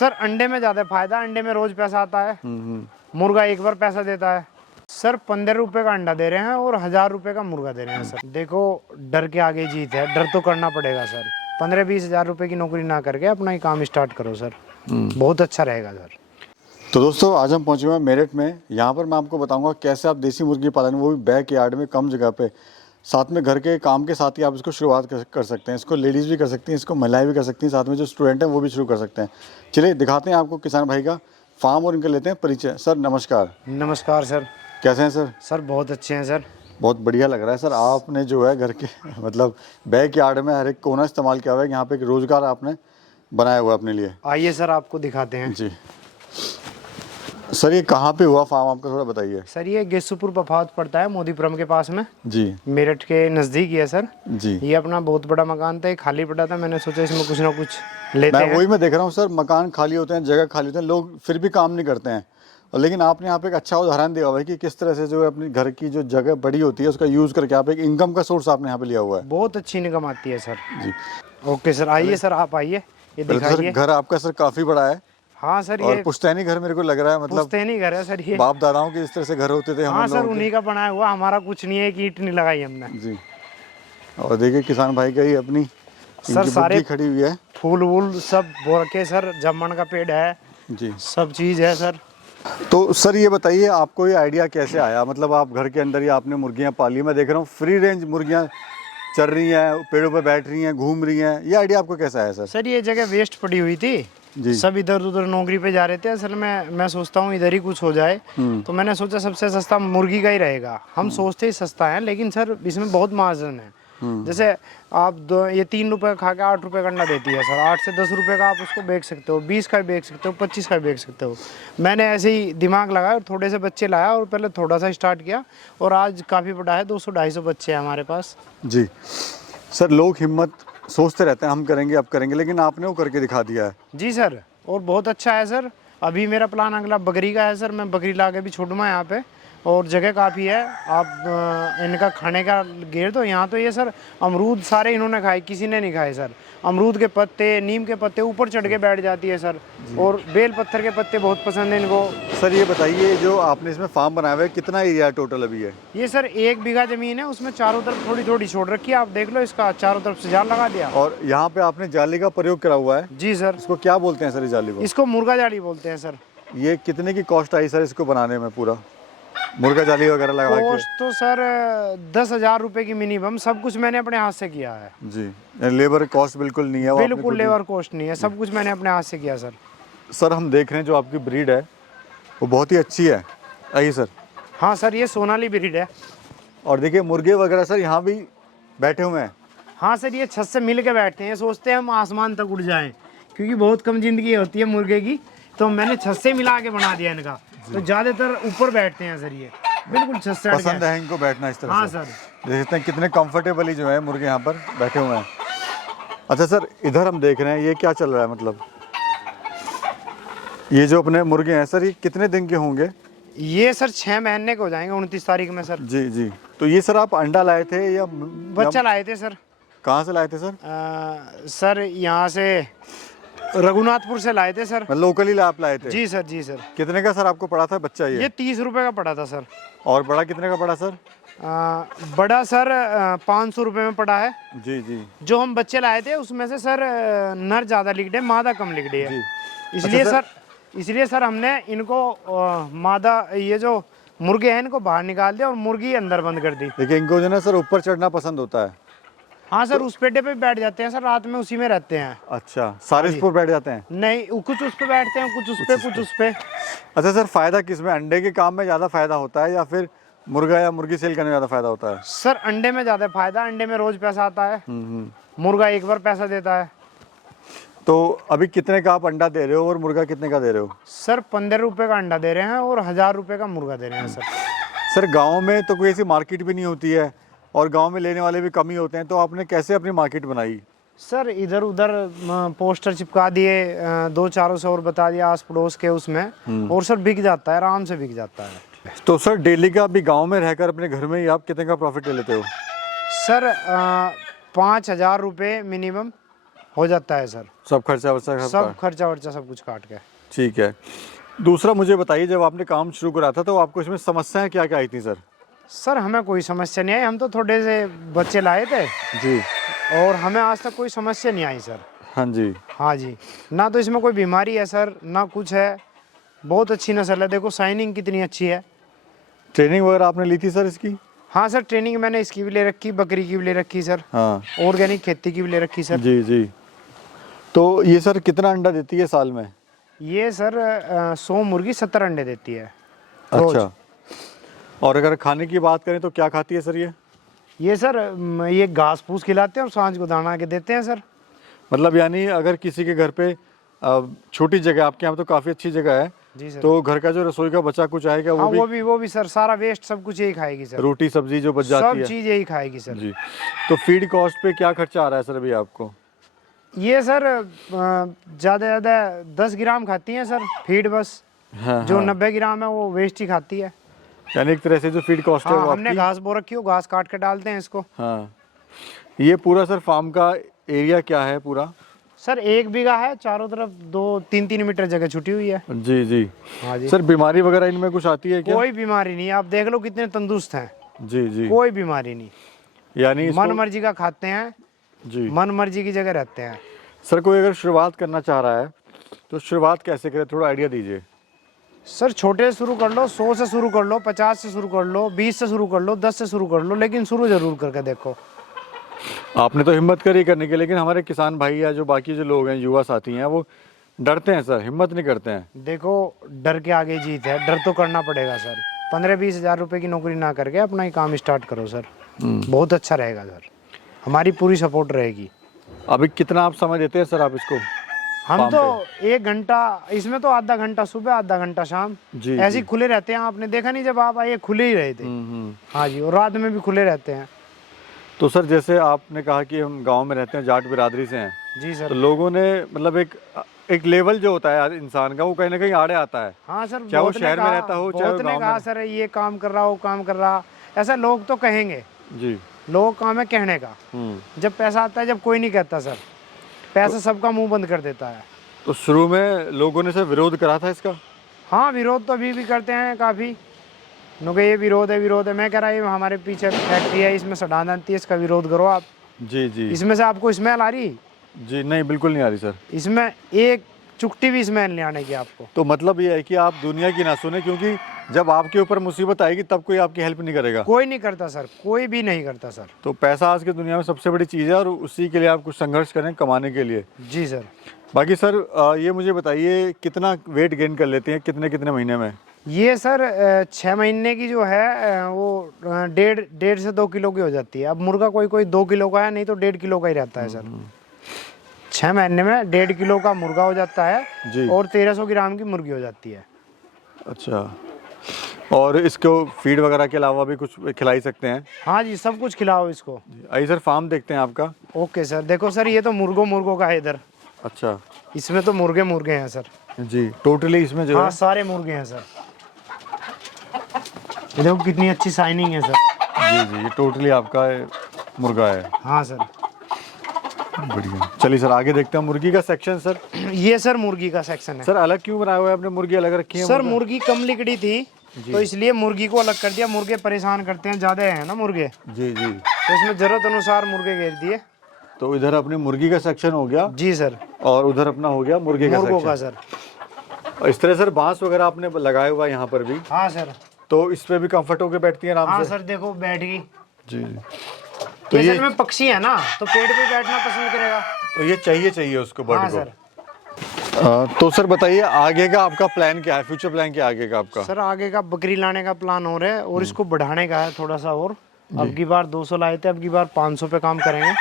Sir अंडे में ज्यादा फायदा, अंडे में रोज पैसा आता है। मुर्गा एक बार पैसा देता है। सर 15 रुपए का अंडा दे रहे हैं और 1000 रुपए का मुर्गा दे रहे हैं सर। देखो डर के आगे जीत है, डर तो करना पड़ेगा सर। 15-20 हजार रुपए की नौकरी ना करके अपना ही काम स्टार्ट करो सर, बहुत अच्छा रहेगा सर। तो दोस्तों आज हम पहुंचे हुए हैं मेरठ में। यहाँ पर मैं आपको बताऊंगा कैसे आप देसी मुर्गी पालन, वो भी बैक यार्ड में कम जगह पे, साथ में घर के काम के साथ ही आप इसको शुरुआत कर सकते हैं। इसको लेडीज़ भी कर सकती हैं, इसको महिलाएं भी कर सकती हैं, साथ में जो स्टूडेंट हैं वो भी शुरू कर सकते हैं। चलिए दिखाते हैं आपको किसान भाई का फार्म और इनका लेते हैं परिचय। सर नमस्कार। नमस्कार सर। कैसे हैं सर? सर बहुत अच्छे हैं सर। बहुत बढ़िया लग रहा है सर। आपने जो है घर के मतलब बैक यार्ड में हर एक कोना इस्तेमाल किया हुआ है। यहाँ पे एक रोजगार आपने बनाया हुआ है अपने लिए। आइए सर आपको दिखाते हैं। जी सर, ये कहाँ पे हुआ फार्म आपका, थोड़ा बताइए। सर ये गेसुपुर पफावत पड़ता है, मोदीपुरम के पास में जी, मेरठ के नजदीक ही है सर। जी, ये अपना बहुत बड़ा मकान था, ये खाली पड़ा था, मैंने सोचा इसमें कुछ ना कुछ लेते हैं। वही मैं देख रहा हूँ सर, मकान खाली होते हैं, जगह खाली होते हैं, लोग फिर भी काम नहीं करते हैं। और लेकिन आपने यहाँ पे एक अच्छा उदाहरण दिया हुआ है कि किस तरह से जो है अपनी घर की जो जगह बड़ी होती है उसका यूज़ करके आप एक इनकम का सोर्स आपने यहाँ पे लिया हुआ है। बहुत अच्छी इनकम आती है सर। जी ओके सर, आइए सर आप आइए, ये तो सर दिखाइए। घर आपका सर काफ़ी बड़ा है। हाँ सर, और ये पुश्तैनी घर मेरे को लग रहा है, मतलब पुश्तैनी घर है सर ये। बाप दादाओं के इस तरह से घर होते थे हाँ हम सर, लोगों के। उन्हीं का बनाया हुआ, हमारा कुछ नहीं है, एक ईंट नहीं लगाई हमने। जी, और देखिए किसान भाई का ही अपनी सर सारे खड़ी हुई है। फूल वूल सब बो रखे सर, जामुन का पेड़ है जी, सब चीज़ है सर। तो सर ये बताइए आपको ये आइडिया कैसे आया? मतलब आप घर के अंदर ही आपने मुर्गियाँ पाली, मैं देख रहा हूँ फ्री रेंज मुर्गियाँ चल रही हैं, पेड़ों पर बैठ रही हैं, घूम रही हैं, ये आइडिया आपको कैसा आया सर? सर ये जगह वेस्ट पड़ी हुई थी जी, सब इधर उधर नौकरी पे जा रहे थे। असल में मैं सोचता हूँ इधर ही कुछ हो जाए, तो मैंने सोचा सबसे सस्ता मुर्गी का ही रहेगा। हम सोचते ही सस्ता है, लेकिन सर इसमें बहुत मार्जिन है। जैसे आप ये 3 रुपए खा के 8 रुपए का अंडा देती है सर। 8 से 10 रुपए का आप उसको बेच सकते हो, 20 का भी बेच सकते हो, 25 का भी बेच सकते हो। मैंने ऐसे ही दिमाग लगाया और थोड़े से बच्चे लाया और पहले थोड़ा सा स्टार्ट किया और आज काफ़ी बड़ा है, 200-250 बच्चे हैं हमारे पास। जी सर, लोग हिम्मत सोचते रहते हैं हम करेंगे अब करेंगे, लेकिन आपने वो करके दिखा दिया है। जी सर, और बहुत अच्छा है सर। अभी मेरा प्लान अगला बकरी का है सर, मैं बकरी ला के भी छोड़ूंगा यहाँ पे, और जगह काफ़ी है। आप इनका खाने का घेर दो यहाँ। तो ये सर अमरूद सारे इन्होंने खाए, किसी ने नहीं खाए सर। अमरूद के पत्ते, नीम के पत्ते ऊपर चढ़ के बैठ जाती है सर, और बेल पत्थर के पत्ते बहुत पसंद है इनको। सर ये बताइए जो आपने इसमें फार्म बनाया हुआ है कितना एरिया टोटल अभी है? ये सर 1 बीघा ज़मीन है, उसमें चारों तरफ थोड़ी थोड़ी छोड़ रखी है। आप देख लो, इसका चारों तरफ से जाल लगा दिया। और यहाँ पे आपने जाली का प्रयोग करा हुआ है? जी सर। इसको क्या बोलते हैं सर इस जाली को? इसको मुर्गा जाली बोलते हैं सर। ये कितने की कॉस्ट आई सर इसको बनाने में, पूरा मुर्गा जाली वगैरह लगा के? कॉस्ट तो सर 10,000 रुपए की मिनिमम, सब कुछ मैंने अपने हाथ से किया है। जी, लेबर कॉस्ट बिल्कुल नहीं है? बिल्कुल लेबर कॉस्ट नहीं है, सब कुछ मैंने अपने हाथ से किया सर। सर हम देख रहे हैं जो आपकी ब्रीड है वो बहुत ही अच्छी है। आइए सर। हाँ सर, ये सोनाली ब्रीड है। और देखिए मुर्गे वगैरह सर यहाँ भी बैठे हुए हैं। हाँ सर, ये छत से मिल के बैठते हैं, सोचते हैं हम आसमान तक उड़ जाएं, क्योंकि बहुत कम जिंदगी होती है मुर्गे की। तो मैंने छत से मिला के बना दिया इनका, तो ज़्यादातर ऊपर बैठते हैं सर। ये बिल्कुल छत से पसंद है इनको बैठना इस तरह हाँ से? सर। देखते हैं कितने कंफर्टेबली जो है मुर्गे यहाँ पर बैठे हुए हैं। अच्छा सर, इधर हम देख रहे हैं ये क्या चल रहा है, मतलब ये जो अपने मुर्गे हैं सर, ये कितने दिन के होंगे? ये सर 6 महीने के हो जाएंगे 29 तारीख में सर। जी जी। तो ये सर आप अंडा लाए थे या बच्चा लाए थे सर। कहाँ से लाए थे सर? सर यहाँ से रघुनाथपुर से लाए थे सर। लोकली आप लाए थे? जी सर, जी सर। कितने का सर आपको पड़ा था बच्चा ये? 30 रुपए का पड़ा था सर। और बड़ा कितने का पड़ा सर? बड़ा सर 500 रुपये में पड़ा है। जी जी। जो हम बच्चे लाए थे उसमें से सर नर ज़्यादा लिगड़े, मादा कम लिगड़े है। अच्छा इसलिए सर हमने इनको मादा, ये जो मुर्गे हैं इनको बाहर निकाल दिया और मुर्गी अंदर बंद कर दी। देखिए इनको जो ना सर ऊपर चढ़ना पसंद होता है। हाँ सर, उस पेड़े पे बैठ जाते हैं सर, रात में उसी में रहते हैं। अच्छा, सारे इस पर बैठ जाते हैं? नहीं, कुछ उस पे बैठते हैं, कुछ उस पे, कुछ उस पे। अच्छा सर, फायदा किस में, अंडे के काम में ज़्यादा फायदा होता है या फिर मुर्गा या मुर्गी सेल करने में ज़्यादा फायदा होता है? सर अंडे में ज़्यादा फायदा, अंडे में रोज पैसा आता है। मुर्गा एक बार पैसा देता है। तो अभी कितने का आप अंडा दे रहे हो और मुर्गा कितने का दे रहे हो? सर 15 रुपए का अंडा दे रहे हैं और 1000 रुपए का मुर्गा दे रहे हैं सर। सर गांव में तो कोई ऐसी मार्केट भी नहीं होती है और गांव में लेने वाले भी कम ही होते हैं, तो आपने कैसे अपनी मार्केट बनाई? सर इधर उधर पोस्टर चिपका दिए, 200-400 और बता दिया आस पड़ोस के उसमें, और सर बिक जाता है, आराम से बिक जाता है। तो सर डेली का अभी गाँव में रहकर अपने घर में ही आप कितने का प्रॉफिट ले लेते हो? सर 5,000 रुपये मिनिमम हो जाता है सर, सब खर्चा वर्चा सब खर्चा वर्चा सब कुछ काट के। ठीक है। दूसरा मुझे बताइए, जब आपने काम शुरू करा था तो आपको इसमें समस्याएं क्या क्या आई थी सर? सर हमें कोई समस्या नहीं आई, हम तो थोड़े से बच्चे लाए थे जी। और हमें आज तक कोई समस्या नहीं आई सर। हाँ जी। हाँ जी, ना तो इसमें कोई बीमारी है सर, ना कुछ है। बहुत अच्छी नस्ल है, देखो शाइनिंग कितनी अच्छी है। ट्रेनिंग वगैरह आपने ली थी सर इसकी? हाँ सर, ट्रेनिंग मैंने इसकी भी ले रखी, बकरी की भी ले रखी सर, हाँ ऑर्गेनिक खेती की भी ले रखी सर। जी जी। तो ये सर कितना अंडा देती है साल में? ये सर 100 मुर्गी 70 अंडे देती है रोज। अच्छा। और अगर खाने की बात करें तो क्या खाती है सर ये? ये सर ये घास फूस खिलाते हैं और सांझ को दाना के देते हैं सर। मतलब यानी अगर किसी के घर पे छोटी जगह, आपके यहाँ तो काफ़ी अच्छी जगह है, जी सर। तो घर का जो रसोई का बचा कुछ आएगा हाँ वो भी वो भी सर, सारा वेस्ट सब कुछ यही खाएगी सर, रोटी सब्जी जो बच जाती सब है? चीज़ यही खाएगी सर। जी। तो फीड कॉस्ट पे क्या खर्चा आ रहा है सर अभी आपको? ये सर ज़्यादा ज़्यादा 10 ग्राम खाती हैं सर फीड बस। हाँ, जो हाँ। 90 ग्राम है वो वेस्ट ही खाती है। यानी एक तरह से जो फीड कॉस्ट है हाँ, वो हमने आपकी। घास बो रखी हो, घास काट के डालते हैं इसको। हाँ। ये पूरा सर फार्म का एरिया क्या है पूरा? सर 1 बीघा है, चारों तरफ 2-3 मीटर जगह छुटी हुई है। जी जी। हाँ जी। सर बीमारी वगैरह इनमें कुछ आती है क्या? कोई बीमारी नहीं, आप देख लो कितने तंदुरुस्त हैं, जी जी। कोई बीमारी नहीं। यानी मन इसको मर्जी का खाते हैं, जी। मन मर्जी की जगह रहते हैं। सर कोई अगर शुरुआत करना चाह रहा है तो शुरुआत कैसे करे, थोड़ा आइडिया दीजिए। सर छोटे से शुरू कर लो, 100 से शुरू कर लो, 50 से शुरू कर लो, 20 से शुरू कर लो, 10 से शुरू कर लो, लेकिन शुरू जरूर करके देखो। आपने तो हिम्मत करी करने की, लेकिन हमारे किसान भाई या जो बाकी जो लोग हैं, युवा साथी हैं, वो डरते हैं सर, हिम्मत नहीं करते हैं। देखो डर के आगे जीत है, डर तो करना पड़ेगा सर। 15-20 हज़ार रुपए की नौकरी ना करके अपना ही काम स्टार्ट करो सर, बहुत अच्छा रहेगा सर, हमारी पूरी सपोर्ट रहेगी। अभी कितना आप समय देते हैं सर आप इसको? हम फार्म तो 1 घंटा, इसमें तो आधा घंटा सुबह, आधा घंटा शाम, जी, ऐसे ही जी। खुले रहते हैं। आपने देखा नहीं, जब आप आए खुले ही रहे थे। हाँ जी, और रात में भी खुले रहते हैं। तो सर जैसे आपने कहा कि हम गांव में रहते हैं, जाट बिरादरी से हैं, जी तो सर। लोगों ने मतलब एक लेवल जो होता है इंसान का, वो कहीं ना कहीं आड़े आता है। हाँ सर, चाहे वो बहुत ने शहर में कहा- रहता हो, चाहे वो बहुत ने गाँव कहा में। सर ये काम कर रहा, वो काम कर रहा, ऐसा लोग तो कहेंगे। जी। लोग काम है कहने का, जब पैसा आता है, जब कोई नहीं कहता सर, पैसा सबका मुंह बंद कर देता है। तो शुरू में लोगों ने सर विरोध करा था इसका? हाँ, विरोध तो अभी भी करते हैं काफ़ी, नुके ये विरोध है। मैं कह रहा ये हमारे पीछे फैक्ट्री है, इसमें सड़ान आती है, इसका विरोध करो आप। जी जी। इसमें से आपको स्मेल आ रही? जी नहीं, बिल्कुल नहीं आ रही सर। इसमें एक चुटकी भी स्मेल नहीं आने की आपको। तो मतलब ये है कि आप दुनिया की ना सुने, क्योंकि जब आपके ऊपर मुसीबत आएगी तब कोई आपकी हेल्प नहीं करेगा। कोई नहीं करता सर, कोई भी नहीं करता सर। तो पैसा आज की दुनिया में सबसे बड़ी चीज़ है, और उसी के लिए आप कुछ संघर्ष करें कमाने के लिए। जी सर। बाकी सर ये मुझे बताइए, कितना वेट गेन कर लेते हैं, कितने कितने महीने में? ये सर 6 महीने की जो है वो 1.5 से 2 किलो की हो जाती है। अब मुर्गा कोई 2 किलो का है, नहीं तो 1.5 किलो का ही रहता है सर। 6 महीने में 1.5 किलो का मुर्गा हो जाता है जी। और 1300 ग्राम की मुर्गी हो जाती है। अच्छा। और इसको फीड वगैरह के अलावा भी कुछ खिलाई सकते हैं? हाँ जी, सब कुछ खिलाओ इसको। आइए सर फार्म देखते हैं आपका। Okay sir. देखो सर, ये तो मुर्गों का है इधर, अच्छा। इसमें तो मुर्गे हैं सर। जी, टोटली इसमें जो हाँ, है। सारे मुर्गे हैं सर। ये देखो कितनी अच्छी शाइनिंग है सर। जी जी, ये टोटली आपका मुर्गा है। हाँ सर। बढ़िया। चलिए सर आगे देखते हैं मुर्गी का सेक्शन। सर ये सर मुर्गी का सेक्शन है सर अलग क्यों बनाया हुआ है आपने? मुर्गी अलग रखी है? सर मुर्गी कम लिकड़ी थी तो इसलिए मुर्गी को अलग कर दिया। मुर्गे परेशान करते हैं, ज्यादा है ना मुर्गे, जी जी। तो इसमें जरूरत अनुसार मुर्गे घेर दिए। तो इधर अपनी मुर्गी का सेक्शन हो गया जी सर। और उधर अपना हो गया मुर्गे का मुर्गों का सेक्शन। सर। और इस तरह सर बांस वगैरह आपने लगाया हुआ है यहाँ पर भी, हाँ सर। तो इस पे भी कंफर्ट होके बैठती है आराम हाँ से? सर, देखो बैठ गई। जी। तो ये सर में पक्षी है ना, तो पेड़ पे बैठना पसंद करेगा। तो ये चाहिए उसको बर्ड हाँ को। सर। तो सर बताइए आगे का आपका प्लान क्या है, फ्यूचर प्लान क्या है आगे का आपका? सर आगे का बकरी लाने का प्लान हो रहा है और इसको बढ़ाने का है थोड़ा सा और। अब की बार 200 लाए थे, अब की बार 500 पे काम करेंगे।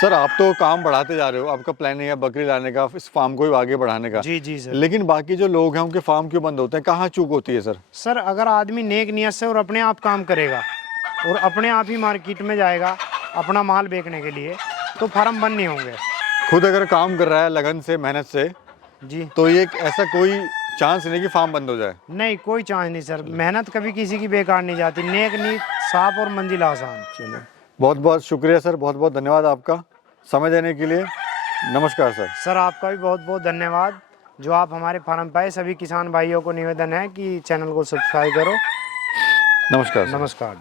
सर आप तो काम बढ़ाते जा रहे हो, आपका प्लान है बकरी लाने का, इस फार्म को आगे बढ़ाने का। जी जी सर। लेकिन बाकी जो लोग हैं उनके फार्म क्यों बंद होते हैं, कहाँ चूक होती है सर? सर अगर आदमी नेक नियत से और अपने आप काम करेगा और अपने आप ही मार्केट में जाएगा अपना माल बेचने के लिए, तो फार्म बंद नहीं होंगे। खुद अगर काम कर रहा है लगन से, मेहनत से, जी, तो ये ऐसा कोई चांस नहीं कि फार्म बंद हो जाए? नहीं, कोई चांस नहीं सर। मेहनत कभी किसी की बेकार नहीं जाती। नेक नीत साफ और मंजिल आसान। चलिए बहुत बहुत शुक्रिया सर, बहुत बहुत धन्यवाद आपका समय देने के लिए। नमस्कार सर। सर आपका भी बहुत बहुत धन्यवाद जो आप हमारे फार्म पे आए। सभी किसान भाइयों को निवेदन है कि चैनल को सब्सक्राइब करो। नमस्कार सर। नमस्कार।